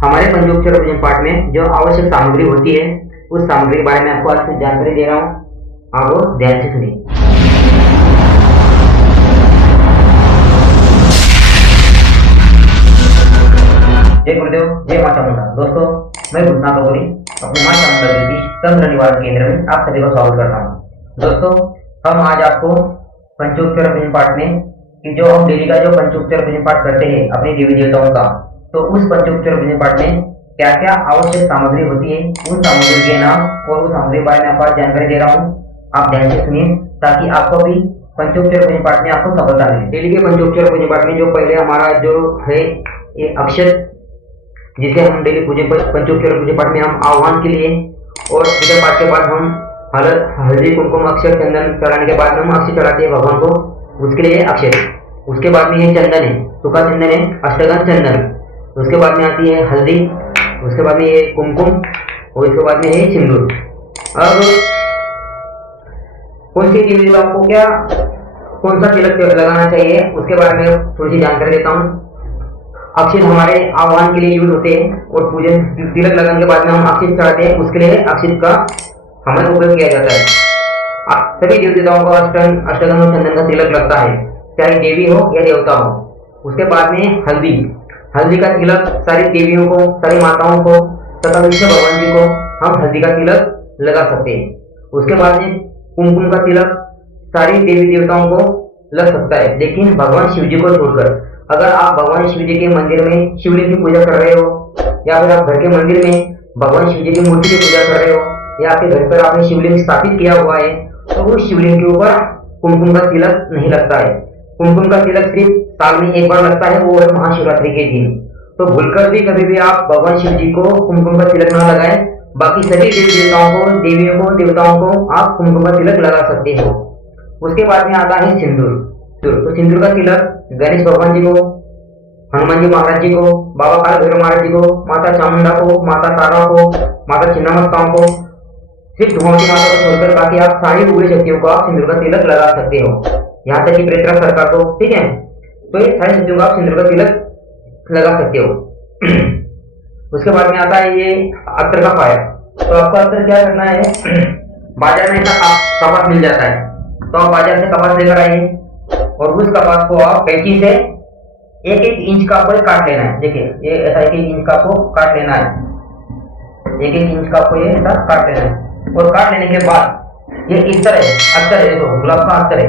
हमारे पंचोपचार पूजन पाठ में जो आवश्यक सामग्री होती है उस सामग्री के बारे में आपको आज से जानकारी दे रहा हूँ। आप वो ध्यान से सुनिए। जय गुरुदेव, जय माता चामुंडा। दोस्तों, मैं भूषणा कपूरी अपने माता चामुंडा ज्योतिष तंत्र निवारण केंद्र में आप सभी का स्वागत करता हूँ। दोस्तों, हम आज आपको पंचोपचार पूजन पाठ में कि जो हम डेली का जो पंचोपचार पूजन पाठ करते हैं अपनी देवी देवताओं का, तो उस पंचोपचार पूजन पाठ में क्या क्या आवश्यक सामग्री होती है, उन सामग्री के नाम और उस सामग्री के बारे में आपको जानकारी दे रहा हूँ। आप ध्यान से सुनिए ताकि आपको भी पंचोपचार पूजन पाठ में आपको सफलता मिले। डेली के पंचोपचार पूजन पाठ में जो पहले हमारा जो है ये अक्षर, जिसे हम डेली पंचोपचार पूजन पाठ में हम आह्वान के लिए और पूजा पाठ के बाद हम हल्दी कुमकुम अक्षर चंदन चढ़ाने के बाद हम अक्षर चढ़ाते हैं भगवान को, उसके लिए अक्षर। उसके बाद में ये चंदन है, सूखा चंदन है, अष्टगंध चंदन। उसके बाद में आती है हल्दी, उसके बाद में ये कुमकुम और इसके बाद में ये सिंदूर। अब कौन सी चीज आपको क्या कौन सा तिलक लगाना चाहिए उसके बारे में थोड़ी सी जानकारी देता हूँ। अक्षत हमारे आह्वान के लिए यूज होते हैं और पूजन तिलक लगाने के बाद में हम अक्षत चढ़ाते हैं, उसके लिए अक्षत का हमें उपयोग किया जाता है। सभी देवताओं को अष्टगंध और चंदन का तिलक लगता है, चाहे देवी हो या देवता हो। उसके बाद में हल्दी का तिलक सारी देवियों को, सारी माताओं को तथा विष्णु भगवान जी को हम हल्दी का तिलक लगा सकते हैं। उसके बाद में कुमकुम का तिलक सारी देवी देवताओं को लग सकता है, लेकिन भगवान शिव जी को छोड़कर। अगर आप भगवान शिव जी के मंदिर में शिवलिंग की पूजा कर रहे हो या फिर आप घर के मंदिर में भगवान शिव जी की मूर्ति की पूजा कर रहे हो या आपके घर पर आपने शिवलिंग स्थापित किया हुआ है, तो उस शिवलिंग के ऊपर कुमकुम का तिलक नहीं लगता है। कुमकुम का तिलक सिर्फ साल में एक बार लगता है, वो है महाशिवरात्रि के दिन। तो भूलकर भी कभी भी आप भगवान शिव जी को कुमकुम का तिलक ना लगाएं। बाकी सभी देवी देवताओं को, देवियों को, देवताओं को आप कुमकुम का तिलक लगा सकते हो। उसके बाद में आता है सिंदूर। तो सिंदूर का तिलक गणेश भगवान जी को, हनुमान जी महाराज जी को, बाबा काल भैरव महाराज जी को, माता चामुंडा को, माता तारा को, माता छिन्नमस्ताओं को, सिर्फ धुआंती माता को छोड़कर बाकी आप सारी उग्र शक्तियों को आप सिंदूर का तिलक लगा सकते हो, यहाँ तक कि प्रेतरा सरकार को। ठीक है, तो ये सारी शक्तियों को आप सिंदूर का तिलक लगा सकते हो। उसके बाद में आता है ये अत्तर का फायर। तो आपको अत्तर क्या करना है, बाजार में ऐसा कपास मिल जाता है, तो आप बाजार से कपास लेकर आइए और उस कपास को आप कैंची से एक इंच का आपको काट लेना है। देखिए, ये ऐसा एक इंच का आपको काट लेना है, एक इंच का आपको ये ऐसा काट लेना है। और काट लेने के बाद ये इस तरह अस्तर है, देखो गुलाब का अस्तर है,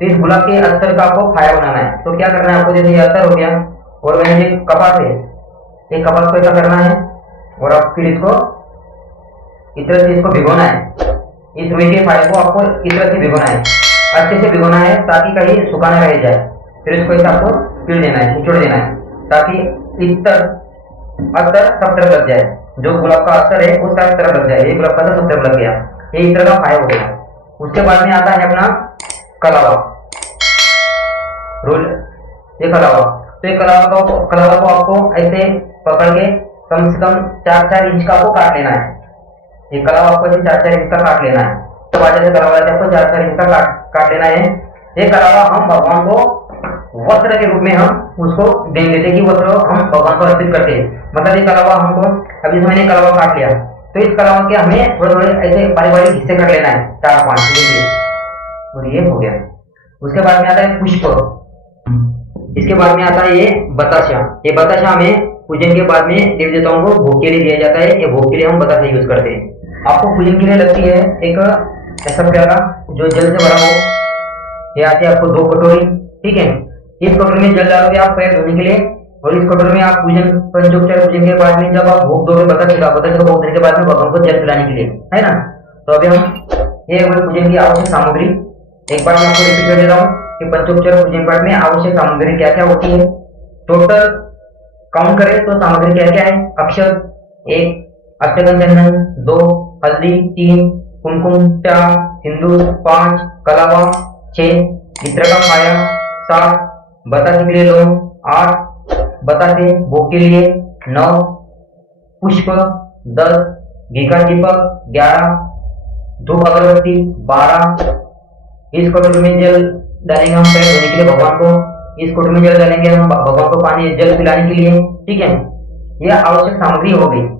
तो इस गुलाब के अस्तर का आपको फाया बनाना है। तो क्या करना है आपको, जैसे ये अस्तर हो गया और वह जो कपास है, ये कपास को ऐसा करना है और आप फिर इसको इस तरह से इसको भिगोना है। इस रुई के फाये को आपको इस तरह से भिगोना है, अच्छे से भिगोना है ताकि कहीं सुखाना रह जाए। फिर इसको ऐसा आपको पीड़ देना है, निचोड़ देना है, ताकि अस्तर सब तरफ लग जाए। जो गुलाब का अस्तर है वो सब तरफ लग जाए। ये गुलाब का अस्तर सब तरफ लग गया, ये इस तरह का फाया हो गया। उसके बाद में आता है अपना कलावा रोल, ये कलावा। तो ये कलावा को आपको ऐसे पकड़ के कम से कम 4-4 इंच का आपको काट लेना है। ये कलावा आपको ऐसे 4-4 इंच का काट लेना है। तो बाजार से कलावा आपको 4-4 इंच का काट लेना है। ये कलावा हम भगवान को वस्त्र के रूप में हम उसको दे देते कि वस्त्र हम भगवान को अर्पित करते हैं। मतलब ये कलावा हमको, अभी मैंने कलावा काट लिया, तो इस कलावा के हमें थोड़े थोड़े ऐसे बारीक हिस्से कर लेना है, 4-5 और ये हो गया। उसके बाद में आता है पुष्प। इसके बाद में आता है ये बताशा। ये बताशा हमें पूजन के बाद में देवी देवताओं को भोग के लिए दिया जाता है। ये भोग के लिए हम बताशा यूज करते हैं। आपको पूजन के लिए लगती है एक ऐसा प्याला जो जल से भरा हो, ये आती है आपको 2 कटोरी। ठीक है, इस कटोरी में जल डालोगे आप पैर धोने के लिए, और इस कटोरी में आप पंचोपचार पूजन के बाद में जब आप भोग दोगे बताशा को भोग देने के बाद में भगवान को जल पिलाने के लिए, है ना। तो अभी हम ये पूजन की आवश्यक सामग्री एक बार मैं आपको रिपीट कर देता हूँ कि पंचोपचार पूजन पाठ में आवश्यक सामग्री क्या क्या होती है। टोटल काउंट करें तो सामग्री क्या क्या है। अक्षर 1, अष्टगंध चंदन 2, हल्दी 3, कुमकुम 4, सिंदूर 5, कलावा 6, इत्र का फाया 7, बतासे के लिए लौंग 8, बतासे भोग के लिए 9, पुष्प 10, घी का दीपक 11, धूप अगरबत्ती 12। इस कटोरी में जल डालेंगे हम पैर धोने के लिए भगवान को। इस कटोरी में जल डालेंगे हम भगवान को पानी जल पिलाने के लिए। ठीक है, यह आवश्यक सामग्री हो गई।